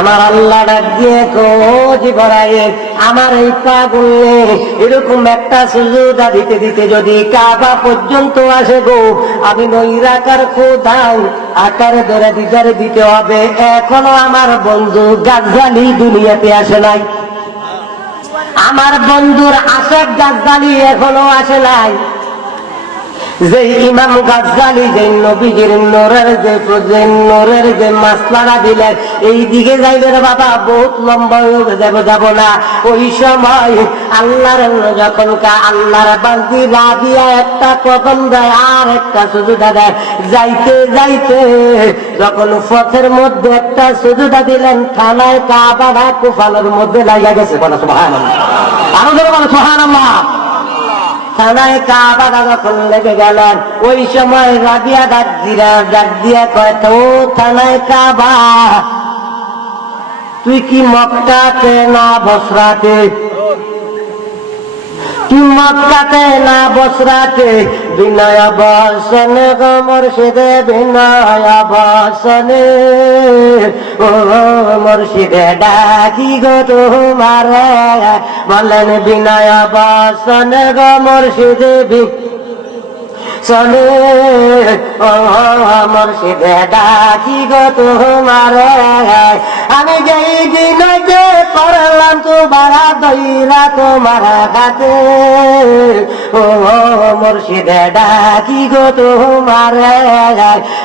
আমার আল্লাহ ডাক দিয়ে খোঁজ বড়ায়ে আমার এই পাগলে এরকম একটা সুজুদা দিতে দিতে যদি কাবা পর্যন্ত আসে গো, আমি নৈরাকার খোদাই আকার ধরে দিদারে দিতে হবে। এখনো আমার বন্ধু গাজ্জালি দুনিয়াতে আসে নাই, আমার বন্ধুর আশেক গাজ্জালি এখনো আসে নাই। যে ইমাম গাজ্জালি যে নবীজির নূরের যে মাসলাটা দিলেন, এই দিকে যাইবে রে বাবা, বহুত লম্বা যাব না। ওই সময় আল্লাহর যখন আল্লাহর বান্দি রাবিয়া একটা কদম দেয় আর একটা সুজুদা দেয়, যাইতে যাইতে যখন পথের মধ্যে একটা সুজুদা দিলেন, থানায় কাবাটা কুফালের মধ্যে লাগা গেছে। বলো সুবহানাল্লাহ, আরো জোরে বলো সুবহানাল্লাহ। থানায় কাবাটা যখন লেগে গেলেন, ওই সময় রাবিয়া ডাক দিয়া কয়, তো থানায় কাবা, তুই কি মক্কাতে না বসরাতে? তুই মক্কাতে না বসরাতে? বিনয় বসনে গো মুর্শিদে, বিনয় বসনে ও মুর্শিদে ডাকি গো তোমারে। বলেন বিনয় বসনে গো মুর্শিদে চলে ও মুর্শিদে ডাকি গো তোমারে। আমি যেই দিন যে করলাম তোমার দইরা তোমার হাতে, ও মুর্শিদে ডাকি গো তোমারে।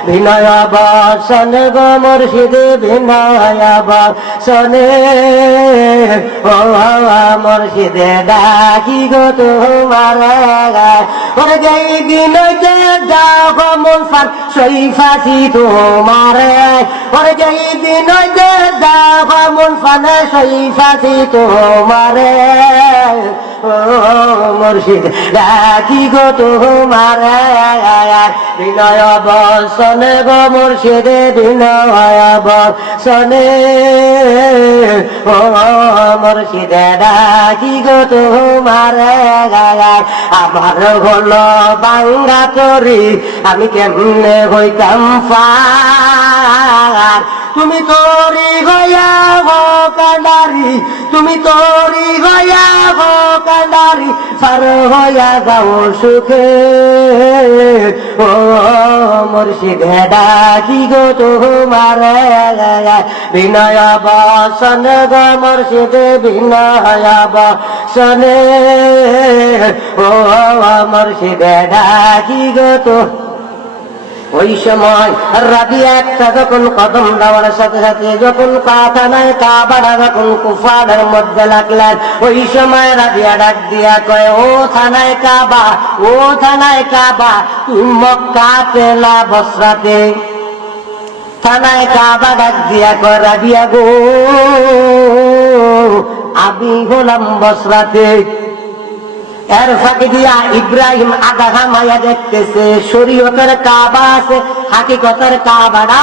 বিনয় বসনে গো মুর্শিদে, বিনয় বসনে ও মুর্শিদে ডাকি গো তোমারে। ওরে যেই দিন যে যাও মন ফার সই ফাঁসি তোমারে, ওরে যেই দিন যে যাও মন ফানে সই ফাঁসি তোমারে। ও মুর্শিদ ডাকি গো তোমারে। বিনয় বসনে গো মুর্শিদে, বিনয় বসনে ও মুর্শিদে ডাকি গো তোমারে। আমার হলো বাঙ্গা তরি, আমি কেমনে হইতাম পার? তুমি তরি হইয়া গো কান্ডারি, তুমি তরি হইয়া গো কান্ডারি, পার হইয়া যাও সুখে। ও মুর্শিদে ডাকি গো তোমারে। বিনয় বসনে গো মুর্শিদে, বিনয় বসনে ও মুর্শিদে ডাকি গো তো। ওই সময় রাবিয়া একটা যখন কদম দেওয়ার সাথে সাথে যখন থানায় কাবাটা যখন কুফালের মধ্যে লাগলেন, ওই সময় রাবিয়া ডাক দিয়া কয়, ও থানায় কাবা, ও থানায় কাবা, তুই মক্কাতে না বসরাতে? থানায় কাবা ডাক দিয়া কয়, রাবিয়া গো, আমি হলাম বসরাতে। এর ফাঁকি দিয়া ইব্রাহিম আগাহা মায়া দেখতেছে, শরীয়তের কাবা আছে, হাকিকতের কাবাটা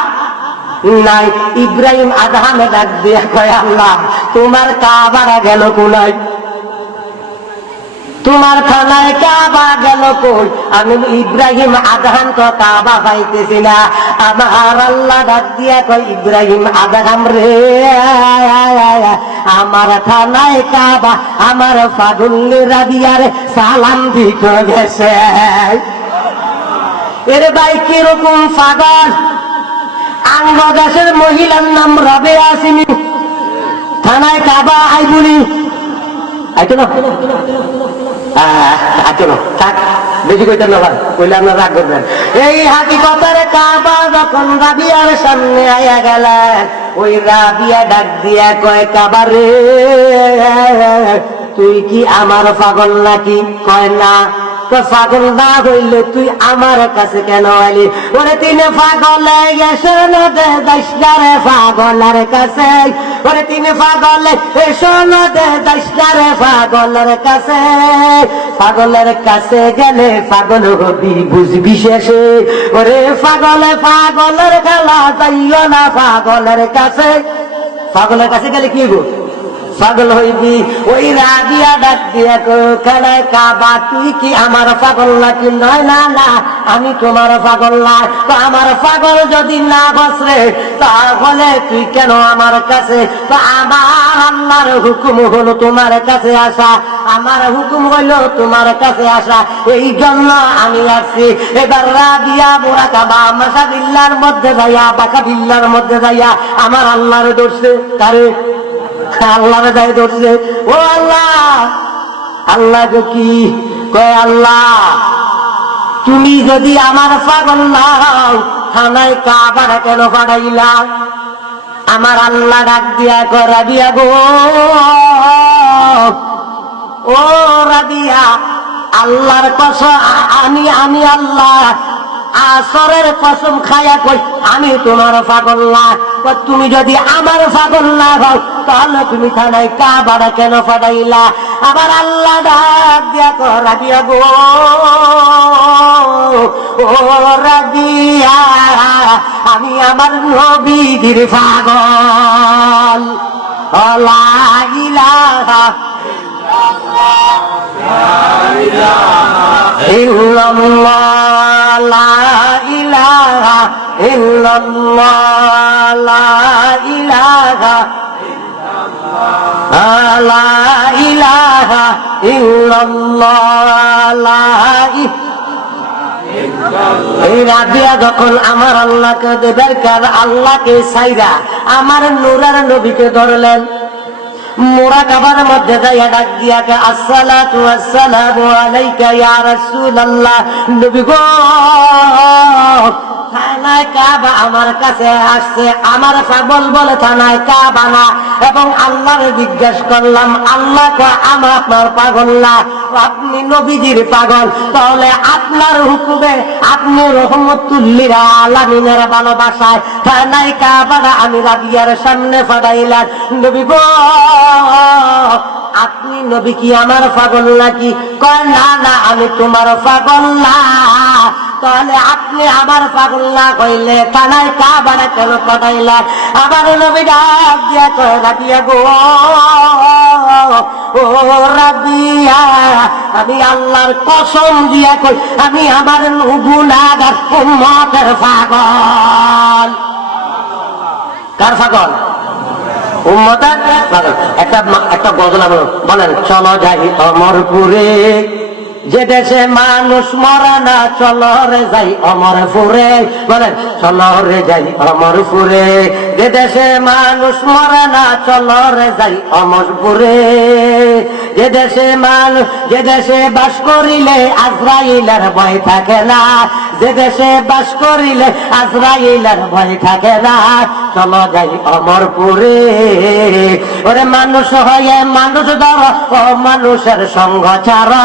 নাই। ইব্রাহিম আগাহামে ডাক দিয়া কয়, আল্লাহ তোমার কাবাটা গেল কোনায়? তোমার থানায় কাবা গেল কই? আমি ইব্রাহিম আদহাম তো কাবা পাইতেছি না। আমার আল্লাহ ডাক দিয়া কই, ইব্রাহিম আদহাম রে, আমার থানায় কাবা আমার ফাগুল্লি রাবিয়ারে সালাম দিতে গেছে। এর ভাই কিরকম পাগল! আঙ্গ দেশের মহিলার নাম রবে আসিনি, থানায় কাবা আই বলি আইতো না, আইতো না, থাক বেশি কইতেন না ভাই, কইলে আপনার রাগ করবেন। এই হাকিকতের কাবা যখন রাবিয়ার সামনে আয়া গেলেন, ওই রাবিয়া ডাক দিয়া কয়, কাবা রে, তুই কি আমার পাগল নাকি? কয় না। পাগল না হইলে তুই আমার কাছে কেন আইলি? ওরে তিনে পাগলে এসে নদে দাইসলারে পাগলের কাছে, ওরে তিনে পাগলে এসে নদে দাইসলারে পাগলের কাছে। পাগলের কাছে গেলে পাগল হবি বুঝবি শেষে, ওরে পাগলে পাগলের খেলা যাইও না পাগলের কাছে। পাগলের কাছে গেলে কি গো? পাগল হইবি। ওই রাবিয়া ডাক দিয়া কানায় কাবা তুই কি আমার পাগল নাকি? নয়, না না আমি তোমার পাগল না। তো আমার পাগল যদি না বসরে তাহলে তুই কেন আমার কাছে? তো আমার আল্লাহর হুকুম হলো তোমার কাছে আসা, আমার হুকুম হইল তোমার কাছে আসা, এই জন্য আমি আসছি। এবার রাবিয়া মুরাকাবা মাসাবিল্লার মধ্যে যাইয়া বাকাবিল্লার মধ্যে যাইয়া আমার আল্লাহর ধরছে। কারে? আল্লাহরে যাই ধরছে। ও আল্লাহ, আল্লাহ কি কয়? আল্লাহ তুমি যদি আমার পাগল না হও থানায় কাবারে কেন পাঠাইলা? আমার আল্লাহ ডাক দিয়া কয় রাবিয়া গো, ও রাবিয়া, আল্লাহর কসম আমি আল্লাহ আসরের কসম খায়া কই আমি তোমার পাগল না। তুমি যদি আমার পাগল না হও তাহলে তুমি থানায় কাবারে কেন পাঠাইলা? আবার আল্লাহ ডাক দিয়া কয় রাবিয়া গো, ও রাবিয়া, আমি আমার নবীর পাগল। লা ইলাহা ইল্লাল্লাহ, লা ইলাহা ইল্লাল্লাহ, লা ইলাহা লা ইলাহা ইল্লাল্লাহ। এই রাবিয়া যখন আমার আল্লাহকে দেবের কার আল্লাহকে সাইরা আমার নূরের নবীকে ধরলেন, মুরাকাবার মধ্যে যাইয়া ডাক দিয়াকে আসসালাতু ওয়াসসালামু আলাইকা ইয়া রাসূলুল্লাহ। নবী গো, থানায় কাবা আমার কাছে আসছে, আমার পাগল বলে থানায় কাবা না। এবং আল্লাহরে জিজ্ঞেস করলাম, আল্লাহ কয় আমার আপনার পাগল না, আপনি নবীজির পাগল। তাহলে আপনার হুকুমে আপনি রহমতুল লিল আলামিনের ভালোবাসায় থানায় কাবাটা আমি রাবিয়ার সামনে ফাটাইলাম। নবী গো, আপনি নবী কি আমার পাগল নাকি? কয় না না আমি তোমার পাগল না। তাহলে আপনি আমার পাগল না কইলে থানায় কাবারে কেন পাঠাইলা? আমার নবী ডাক দিয়া কয় রাবিয়া গো, ও রাবিয়া, আমি আল্লাহর কসম দিয়া কই আমি আমার গুনাহগার উম্মতের পাগল। কার পাগল? উম্মতের পাগল। একটা গজল বলেন, চলো যাই অমরপুরে, যে দেশে মানুষ মরে না, চলো রে যাই অমরপুরে। বলেন, চলো রে যাই অমরপুরে, যে দেশে মানুষ মরে না, চলো রে যাই অমরপুরে। যে দেশে বাস করিলে আজরাইলের ভয় থাকে না, যে দেশে বাস করিলে আজরাইলের ভয় থাকে না, চলো যাই অমরপুরে। ওরে মানুষ হয়ে মানুষ ধরো, ও মানুষের সঙ্গ ছাড়ো।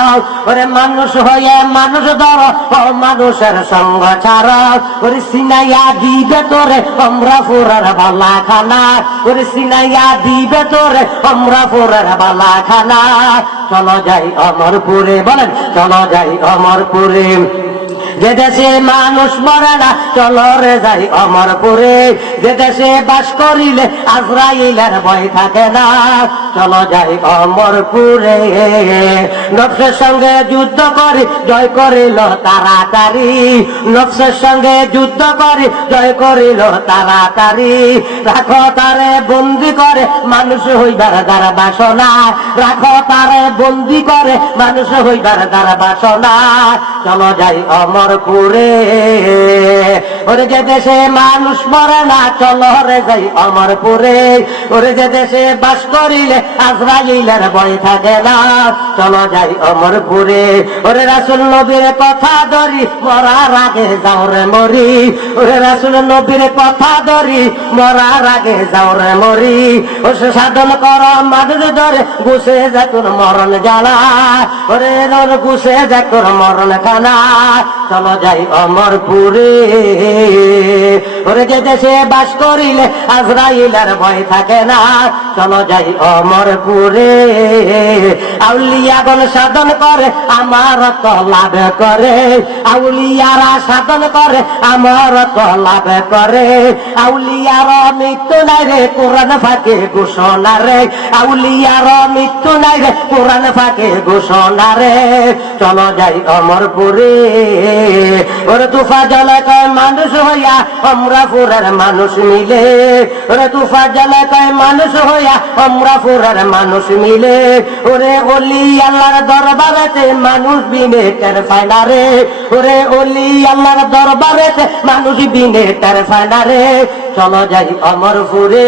ওরে মানুষ হয়ে মানুষ ধরো, ও মানুষের সঙ্গ ছাড়ো। ওরে সিনাইয়া দিবে তোরে আমরা ফুরার বালা খানা, ওরে সিনাইয়া দিবে তোরে আমরা ফুরার বালা খানা। চলো যাই অমরপুরে। বলেন, চলো যাই অমরপুরে, যে দেশে মানুষ মরে না, চলো রে যাই অমরপুরে। যে দেশে বাস করিলে আজরাইলের ভয় থাকে না, চলো যাই অমরপুরে। নফসের সঙ্গে যুদ্ধ করি জয় করিল তাড়াতাড়ি, নফসের সঙ্গে যুদ্ধ করি জয় করিল তাড়াতাড়ি। রাখো তারে বন্দি করে মানুষ হইবার দ্বার বাসনা, রাখো তারে বন্দি করে মানুষ হইবার দ্বার বাসনা। চলো যাই অমরপুরে। ওরে যে দেশে মানুষ মরে না, চলো রে যাই অমরপুরে। ওরে যে দেশে বাস করিলে আজরাইলের ভয় থাকে না, চলো যাই অমরপুরে। ওরে রাসূল নবীর কথা ধরি মরার আগে যাও রে মরি, ওরে রাসূল নবীর কথা ধরি মরার আগে যাও রে মরি। ও সাধন কর মানুষ ধরে গুছে যায় তোর মরণ জ্বালা, ওরে গুছে যায় তোর মরণ খানা। চলো যাই অমরপুরে। ওরে যে দেশে বাস করিলে আজরাইলের ভয় থাকে না, চলো যাই অমরপুরে। আউলিয়াগণ সাধন করে আমার তো লাভ করে, আউলিয়ারা সাধন করে আমার তো লাভ করে। আউলিয়ার মৃত্যু নাই রে কোরআন ফাঁকে ঘোষণা রে, আউলিয়ার মৃত্যু নাই রে কোরআন ফাঁকে ঘোষণা রে। চলো যাই অমরপুরে। ওরে তুফা জলাকায় মানুষ হইয়া অমরাপুরের মানুষ মিলে, ওরে তুফা জলাকায় মানুষ হইয়া অমরাপুরের মানুষ মিলে। ওরে অলি আল্লাহর দরবারেতে মানুষ বিনে টের পায় না রে, ওরে অলি আল্লাহর দরবারেতে মানুষ বিনে টের পায় না রে। চলো যাই অমরপুরে।